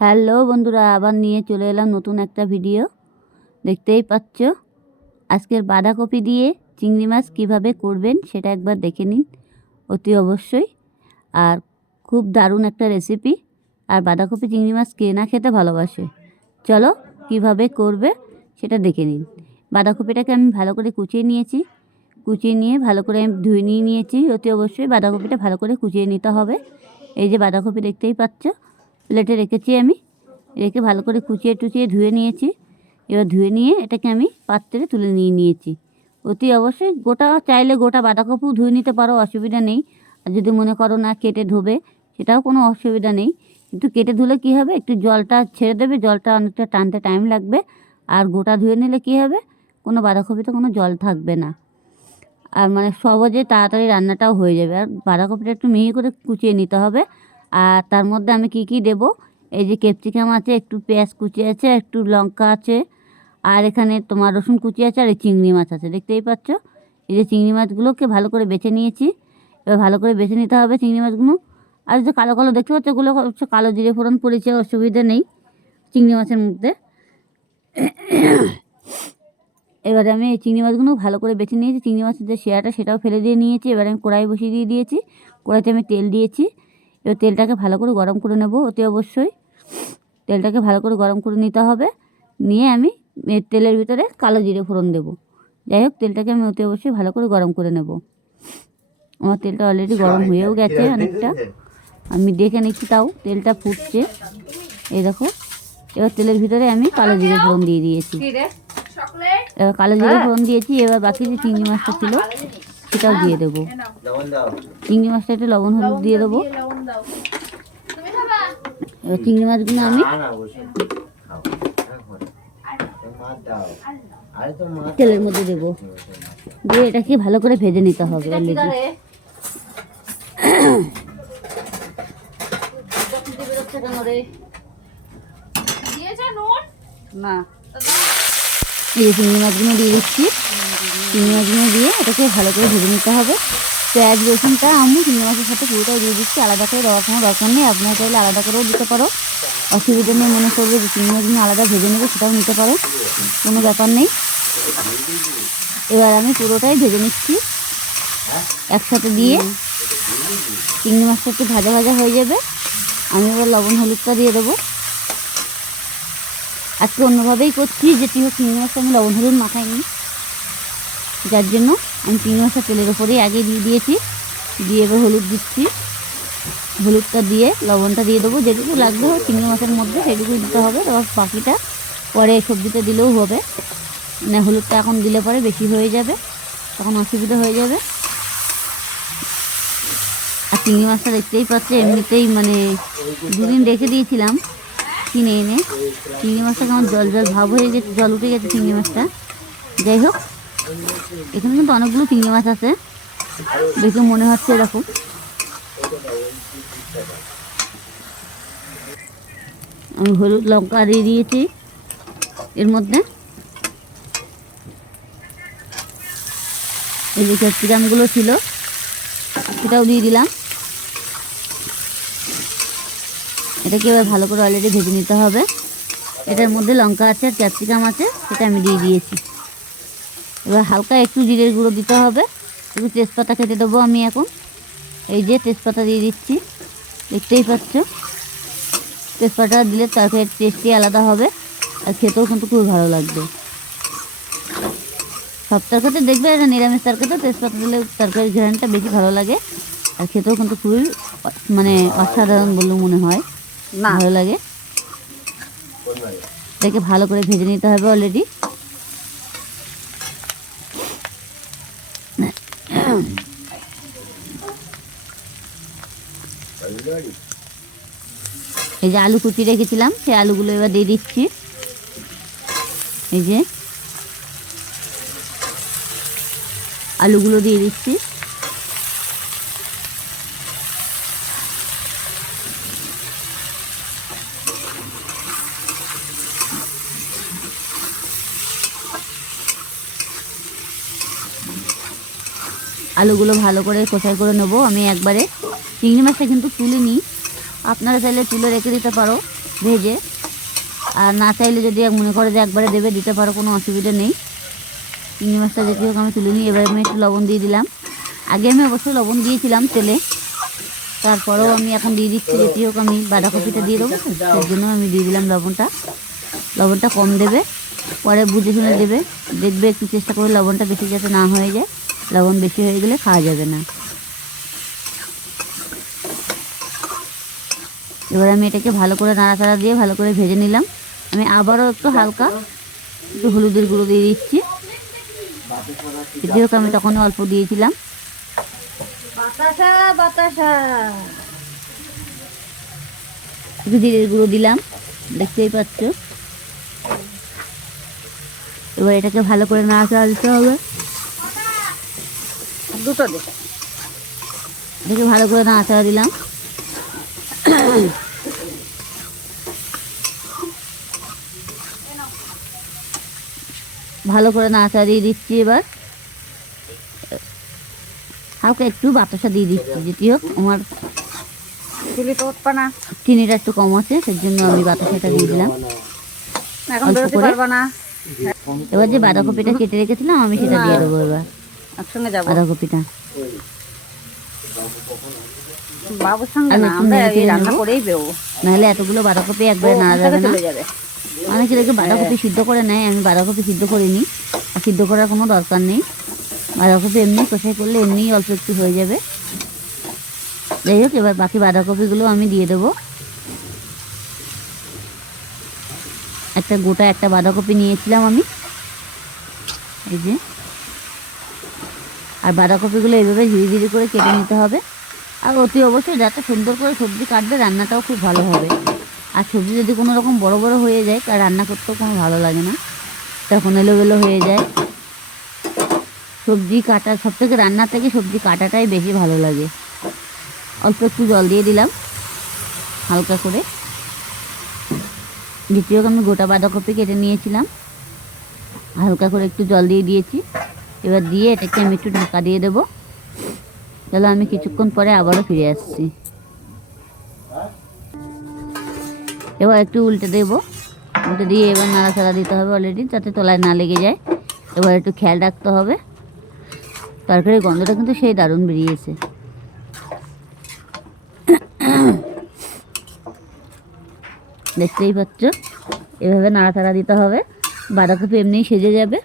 Hello বন্ধুরা, আবার নিয়ে চলে এলাম নতুন একটা ভিডিও। দেখতেই পাচ্ছ, আজকের বাঁধাকপি দিয়ে চিংড়ি মাছ কীভাবে করবেন সেটা একবার দেখে নিন অতি অবশ্যই। আর খুব দারুণ একটা রেসিপি। আর বাঁধাকপি চিংড়ি মাছ কে না খেতে ভালোবাসে। চলো কিভাবে করবে সেটা দেখে নিন। বাঁধাকপিটাকে আমি ভালো করে কুচিয়ে নিয়েছি। কুচিয়ে নিয়ে ভালো করে আমি ধুয়ে নিয়েছি। অতি অবশ্যই বাঁধাকপিটা ভালো করে কুচিয়ে নিতে হবে। এই যে বাঁধাকপি দেখতেই পাচ্ছ, প্লেটে রেখেছি আমি। রেখে ভালো করে কুচিয়ে টুচিয়ে ধুয়ে নিয়েছি। এবার ধুয়ে নিয়ে এটাকে আমি পাত্রে তুলে নিয়েছি। অতি অবশ্যই গোটা চাইলে গোটা বাঁধাকপিও ধুয়ে নিতে পারো, অসুবিধা নেই। আর যদি মনে করো না কেটে ধোবে, সেটাও কোনো অসুবিধা নেই। কিন্তু কেটে ধুলে কী হবে, একটু জলটা ছেড়ে দেবে, জলটা অনেকটা টানতে টাইম লাগবে। আর গোটা ধুয়ে নিলে কী হবে, কোনো বাঁধাকপিতে কোনো জল থাকবে না। আর মানে সহজে তাড়াতাড়ি রান্নাটাও হয়ে যাবে। আর বাঁধাকপিটা একটু মিহি করে কুচিয়ে নিতে হবে। আর তার মধ্যে আমি কি দেব, এই যে ক্যাপসিকাম আছে, একটু পেঁয়াজ কুচি আছে, একটু লঙ্কা আছে, আর এখানে তোমার রসুন কুচি আছে, আর এই চিংড়ি মাছ আছে দেখতেই পাচ্ছ। এই যে চিংড়ি মাছগুলোকে ভালো করে বেছে নিয়েছি। এবার ভালো করে বেছে নিতে হবে চিংড়ি মাছগুলো। আর যে কালো কালো দেখতে পাচ্ছ, ওগুলো হচ্ছে কালো জিরে ফোড়ন পড়েছে, অসুবিধা নেই চিংড়ি মাছের মধ্যে। এবারে আমি এই চিংড়ি মাছগুলো ভালো করে বেছে নিয়েছি। চিংড়ি মাছের যে শেয়াটা সেটাও ফেলে দিয়ে নিয়েছি। এবারে আমি কড়াই বসিয়ে দিয়েছি। কড়াইতে আমি তেল দিয়েছি। এবার তেলটাকে ভালো করে গরম করে নেব অতি অবশ্যই। তেলটাকে ভালো করে গরম করে নিতে হবে। নিয়ে আমি তেলের ভিতরে কালো জিরে ফোড়ন দেব। যাই হোক, তেলটাকে আমি অতি অবশ্যই ভালো করে গরম করে নেব। আমার তেলটা অলরেডি গরম হয়েও গেছে অনেকটা। আমি দেখে নিচ্ছি, তাও তেলটা ফুটছে। এই দেখো, এবার তেলের ভিতরে আমি কালো জিরে ফোড়ন দিয়ে দিয়েছি। এবার কালো জিরে ফোড়ন দিয়েছি। এবার বাকি যে চিংড়ি মাছটা ছিল সেটাও দিয়ে দেবো। চিংড়ি মাছটা একটু লবণ হলুদ দিয়ে দেবো। এবার চিংড়ি মাছগুলো আমি তেলের মধ্যে দেবো। দিয়ে এটাকে ভালো করে ভেজে নিতে হবে। অলরেডি না, এই যে চিংড়ি মাছগুলো দিয়ে দিচ্ছি। চিংড়ি মাছগুলো দিয়ে এটাকে ভালো করে ভেজে নিতে হবে। পেঁয়াজ রসুনটা আমি চিংড়ি মাছের সাথে পুরোটাই দিয়ে দিচ্ছি। আলাদা করে দেওয়ার কোনো দরকার নেই। আপনারা চাইলে আলাদা করেও দিতে পারো, অসুবিধা নেই। মনে করবে যে চিংড়ি মাছগুলো আলাদা ভেজে নেবে, সেটাও নিতে পারো, কোনো ব্যাপার নেই। এবার আমি পুরোটাই ভেজে নিচ্ছি একসাথে দিয়ে। চিংড়ি মাছটা একটু ভাজা ভাজা হয়ে যাবে। আমি এবার লবণ হলুদটা দিয়ে দেবো। আজকে অন্যভাবেই করছি, যেটি হোক চিংড়ি মাছটা আমি লবণ হলুদ মাখাইনি, যার জন্য আমি চিংড়ি মাছটা তেলের ওপরেই আগে দিয়ে দিয়েছি। দিয়ে এবার হলুদ দিচ্ছি। হলুদটা দিয়ে লবণটা দিয়ে দেবো। যেটুকু লাগবে চিংড়ি মাছের মধ্যে সেটুকুই দিতে হবে। এবার বাকিটা পরে সবজিতে দিলেও হবে। মানে হলুদটা এখন দিলে পরে বেশি হয়ে যাবে, তখন অসুবিধা হয়ে যাবে। আর চিংড়ি মাছটা দেখতেই পাচ্ছে, এমনিতেই মানে দুদিন রেখে দিয়েছিলাম কিনে এনে। চিংড়ি মাছটা কেমন জল জল ভাব হয়ে গেছে, জল উঠে গেছে চিংড়ি মাছটা। যাই হোক, এখানে কিন্তু অনেকগুলো চিংড়ি মাছ আছে, দেখে মনে হচ্ছে এরকম। আমি হলুদ লঙ্কা দিয়ে দিয়েছি এর মধ্যে। এই যে ক্যাপসিকামগুলো ছিল সেটাও দিয়ে দিলাম। এটাকে এবার ভালো করে অলরেডি ভেজে নিতে হবে। এটার মধ্যে লঙ্কা আছে আর ক্যাপসিকাম আছে, সেটা আমি দিয়ে দিয়েছি। এবার হালকা একটু জিরের গুঁড়ো দিতে হবে। একটু তেজপাতা কেটে দেবো আমি এখন। এই যে তেজপাতা দিয়ে দিচ্ছি, দেখতেই পাচ্ছ। তেজপাতা দিলে তরকারির টেস্টই আলাদা হবে, আর খেতেও কিন্তু খুব ভালো লাগবে। সব তরকারিতে দেখবে, এটা নিরামিষ তরকারিতে তেজপাতা দিলে তরকারির ঘ্রাণটা বেশি ভালো লাগে, আর খেতেও কিন্তু খুবই মানে অসাধারণ বলে মনে হয়, ভালো লাগে। এটাকে ভালো করে ভেজে নিতে হবে অলরেডি। এই যে আলু কুচি রেখেছিলাম, সেই আলুগুলো এবার দিয়ে দিচ্ছি। এই যে আলুগুলো দিয়ে দিচ্ছি। আলুগুলো ভালো করে কোথায় করে নেবো আমি একবারে। চিংড়ি মাছটা কিন্তু তুলে নিই, আপনারা চাইলে তুলে রেখে দিতে পারো, ভেজে। আর না চাইলে যদি মনে করে যে একবারে দেবে, দিতে পারো, কোনো অসুবিধা নেই। চিংড়ি মাছটা যেটি হোক আমি তুলে নিই। এবার আমি একটু লবণ দিয়ে দিলাম। আগে আমি অবশ্যই লবণ দিয়েছিলাম তেলে, তারপরেও আমি এখন দিয়ে দিচ্ছি। যেটি হোক আমি বাঁধাকপিটা দিয়ে দেবো, তার জন্য আমি দিয়ে দিলাম লবণটা। লবণটা কম দেবে, পরে বুঝে শুনে দেবে। দেখবে একটু চেষ্টা করে লবণটা বেশি যাতে না হয়ে যায়। লবণ বেশি হয়ে গেলে খাওয়া যাবে না। এবার আমি এটাকে ভালো করে নাড়াচাড়া দিয়ে ভালো করে ভেজে নিলাম। আমি আবারও একটু হালকা একটু হলুদের গুঁড়ো দিয়ে দিচ্ছি। যেটি হোক আমি তখন অল্প দিয়েছিলাম। একটু জিরের গুঁড়ো দিলাম, দেখতেই পাচ্ছ। এবার এটাকে ভালো করে নাড়াচাড়া দিতে হবে। এটাকে ভালো করে নাড়াচাড়া দিলাম। ভালো করে নাড়াচাড়া দিয়ে দিচ্ছি। এবার হালকা একটু বাতাসা দিয়ে দিচ্ছি। যেটি হোক আমার চিনিটা একটু কম আছে, সেই জন্য আমি বাতাসাটা দিয়ে দিলাম অল্প করে। এবার যে বাঁধাকপিটা কেটে রেখেছিলাম আমি সেটা দিয়ে দেবো। এবার বাঁধাকপিটা নাহলে এতগুলো বাঁধাকপি একবারে নাড়া যাবে না। অনেকে দেখে বাঁধাকপি সিদ্ধ করে নেয়, আমি বাঁধাকপি সিদ্ধ করিনি। আর সিদ্ধ করার কোনো দরকার নেই। বাঁধাকপি এমনি কষাই করলে এমনিই অল্প একটু হয়ে যাবে। যাই হোক, এবার বাকি বাঁধাকপিগুলো আমি দিয়ে দেবো। একটা বাঁধাকপি নিয়েছিলাম আমি, এই যে। আর বাঁধাকপিগুলো এইভাবে ধীরে ধীরে করে কেটে নিতে হবে। আর অতি অবশ্যই যাতে সুন্দর করে সবজি কাটবে, রান্নাটাও খুব ভালো হবে। আর সবজি যদি কোনো রকম বড় বড় হয়ে যায়, তার রান্না করতেও কোনো ভালো লাগে না, তখন এলোমেলো হয়ে যায়। সবজি কাটা সবথেকে, রান্নার থেকে সবজি কাটাটাই বেশি ভালো লাগে। অল্প একটু জল দিয়ে দিলাম হালকা করে। দ্বিতীয় আমি গোটা বাঁধাকপি কেটে নিয়েছিলাম, হালকা করে একটু জল দিয়ে দিয়েছি। এবার দিয়ে এটাকে আমি একটু ঢাকা দিয়ে দেবো। তাহলে আমি কিছুক্ষণ পরে আবারও ফিরে আসছি। এবার একটু উল্টে দেবো। উল্টে দিয়ে এবার নাড়াচাড়া দিতে হবে অলরেডি, যাতে তলায় না লেগে যায়। এবার একটু খেয়াল রাখতে হবে। তরকারির গন্ধটা কিন্তু সেই দারুণ বেরিয়েছে। দেখতেই পাচ্ছ, এভাবে নাড়াচাড়া দিতে হবে। বাঁধাকপি এমনিই সেজে যাবে।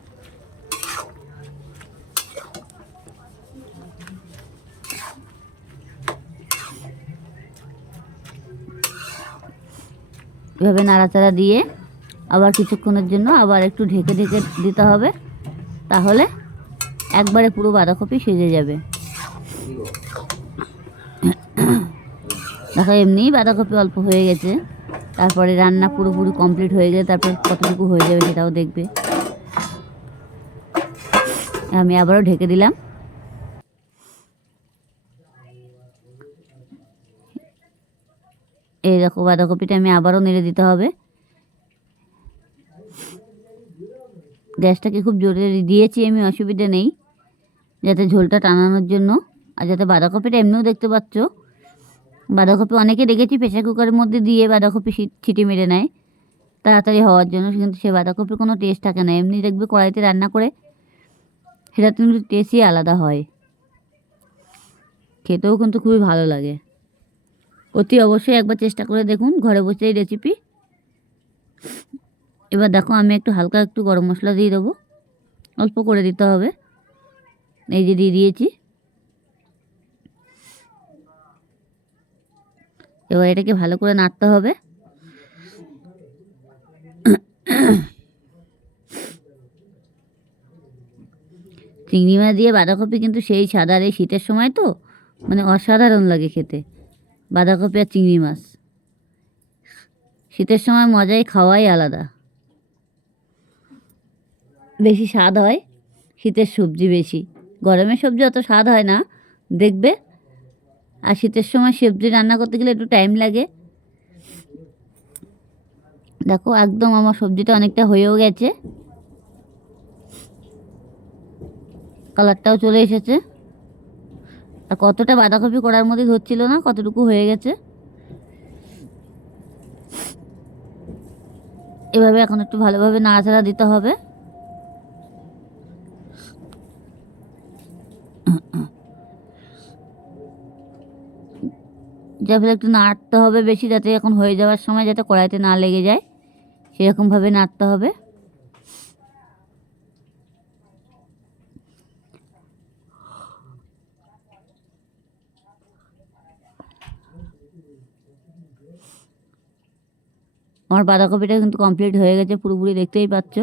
এভাবে নাড়াচাড়া দিয়ে আবার কিছুক্ষণের জন্য আবার একটু ঢেকে ঢেকে দিতে হবে। তাহলে একবারে পুরো বাঁধাকপি সেজে যাবে। দেখো এমনিই বাঁধাকপি অল্প হয়ে গেছে, তারপরে রান্না পুরোপুরি কমপ্লিট হয়ে গেলে তারপর কতটুকু হয়ে যাবে সেটাও দেখবে। আমি আবারও ঢেকে দিলাম। এই দেখো বাঁধাকপিটা আমি আবারও নেড়ে দিতে হবে। গ্যাসটাকে খুব জোরে দিয়েছি আমি, অসুবিধা নেই, যাতে ঝোলটা টানানোর জন্য। আর যাতে বাঁধাকপিটা এমনিও দেখতে পাচ্ছ, বাঁধাকপি অনেকে দেখেছি প্রেসার কুকারের মধ্যে দিয়ে বাঁধাকপি ছিটি মেরে নেয় তাড়াতাড়ি হওয়ার জন্য, কিন্তু সে বাঁধাকপির কোনো টেস্ট থাকে না। এমনি দেখবে কড়াইতে রান্না করে সেটা কিন্তু টেস্টই আলাদা হয়, খেতেও কিন্তু খুবই ভালো লাগে। অতি অবশ্যই একবার চেষ্টা করে দেখুন, ঘরে বসে এই রেসিপি। এবার দেখো আমি একটু হালকা একটু গরম মশলা দিয়ে দেবো, অল্প করে দিতে হবে। এই যে দিয়ে দিয়েছি। এবার এটাকে ভালো করে নাড়তে হবে। চিংড়ি মাছ দিয়ে বাঁধাকপি কিন্তু সেই স্বাদ, আর এই শীতের সময় তো মানে অসাধারণ লাগে খেতে বাঁধাকপি আর চিংড়ি মাছ। শীতের সময় মজাই খাওয়াই আলাদা, বেশি স্বাদ হয় শীতের সবজি বেশি। গরমের সবজি অত স্বাদ হয় না দেখবে। আর শীতের সময় সবজি রান্না করতে গেলে একটু টাইম লাগে। দেখো একদম আমার সবজিটা অনেকটা হয়েও গেছে, কালারটাও চলে এসেছে। আর কতটা বাঁধাকপি কড়ার মধ্যে ধরছিল না, কতটুকু হয়ে গেছে। এভাবে এখন একটু ভালোভাবে নাড়াচাড়া দিতে হবে। যার ফলে একটু নাড়তে হবে বেশি, যাতে এখন হয়ে যাওয়ার সময় যাতে কড়াইতে না লেগে যায়, সেরকমভাবে নাড়তে হবে। আমার বাঁধাকপিটা কিন্তু কমপ্লিট হয়ে গেছে পুরোপুরি, দেখতেই পাচ্ছ।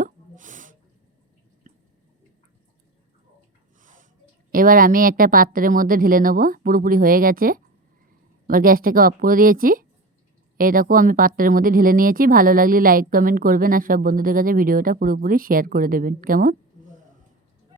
এবার আমি একটা পাত্রের মধ্যে ঢেলে নেব, পুরোপুরি হয়ে গেছে। এবার গ্যাসটাকে অফ করে দিয়েছি। এই দেখো আমি পাত্রের মধ্যে ঢেলে নিয়েছি। ভালো লাগলে লাইক কমেন্ট করবেন আর সব বন্ধুদের কাছে ভিডিওটা পুরোপুরি শেয়ার করে দেবেন। কেমন?